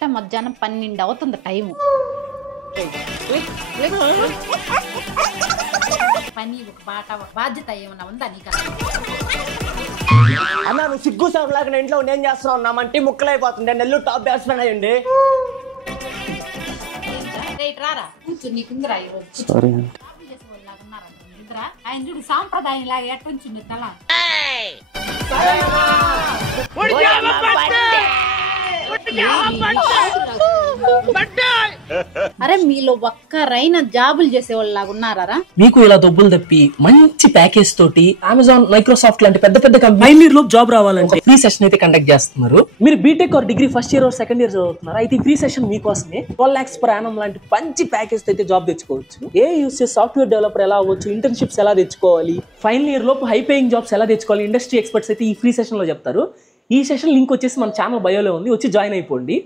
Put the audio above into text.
Correct మధ్యాహ్నం 12 అవుతుంది time. పని ఒక బాట ఒక బాధ్యత ఏమన్నా ఉందా నీకు? అన్న నువ్వు సిగ్గు సాగులాగా ఇంట్లో నేను చేస్తున్నావు నా మంటి ముక్కలైపోతుంది. నెల్లూరు టాప్ బ్యాట్స్మెన్ అయ్యండి. రారా కూర్చో, నీకుందిరా ఈరోజు. ఆయన చూడు సాంప్రదాయం లాగా ఎట్టుంచింది తల. అరే మీలో ఒక్కరైనా జాబులు చేసేవాళ్ళలాగా ఉన్నారా? మీకు ఇలా దొబ్బులు తప్పి మంచి ప్యాకేజ్ తోటి అమెజాన్, మైక్రోసాఫ్ట్ లాంటి పెద్ద పెద్ద కంపెనీ లో జాబ్ రావాలంటే ఫ్రీ సెషన్ అయితే కండక్ట్ చేస్తున్నారు. మీరు BTech or degree first year or second year చదువుతున్నారు అయితే ఫ్రీ సెషన్ మీకోసమే 12 lakhs per annum లాంటి మంచి ప్యాకేజ్ అయితే జాబ్ తెచ్చుకోవచ్చు. యూస్ చేసి సాఫ్ట్వేర్ డెవలపర్ ఎలా అవ్వచ్చు, ఇంటర్న్షిప్స్ ఎలా తెచ్చుకోవాలి, ఫైనల్ ఇయర్ లోపు హై పేయింగ్ జాబ్స్ ఎలా తెచ్చుకోవాలి, ఇండస్ట్రీ ఎక్స్పర్ట్స్ అయితే ఈ ఫ్రీ సెషన్ లో చెప్తారు. ఈ సెషన్ లింక్ వచ్చేసి మన ఛానల్ బయోలో ఉంది, వచ్చి జాయిన్ అయిపోండి.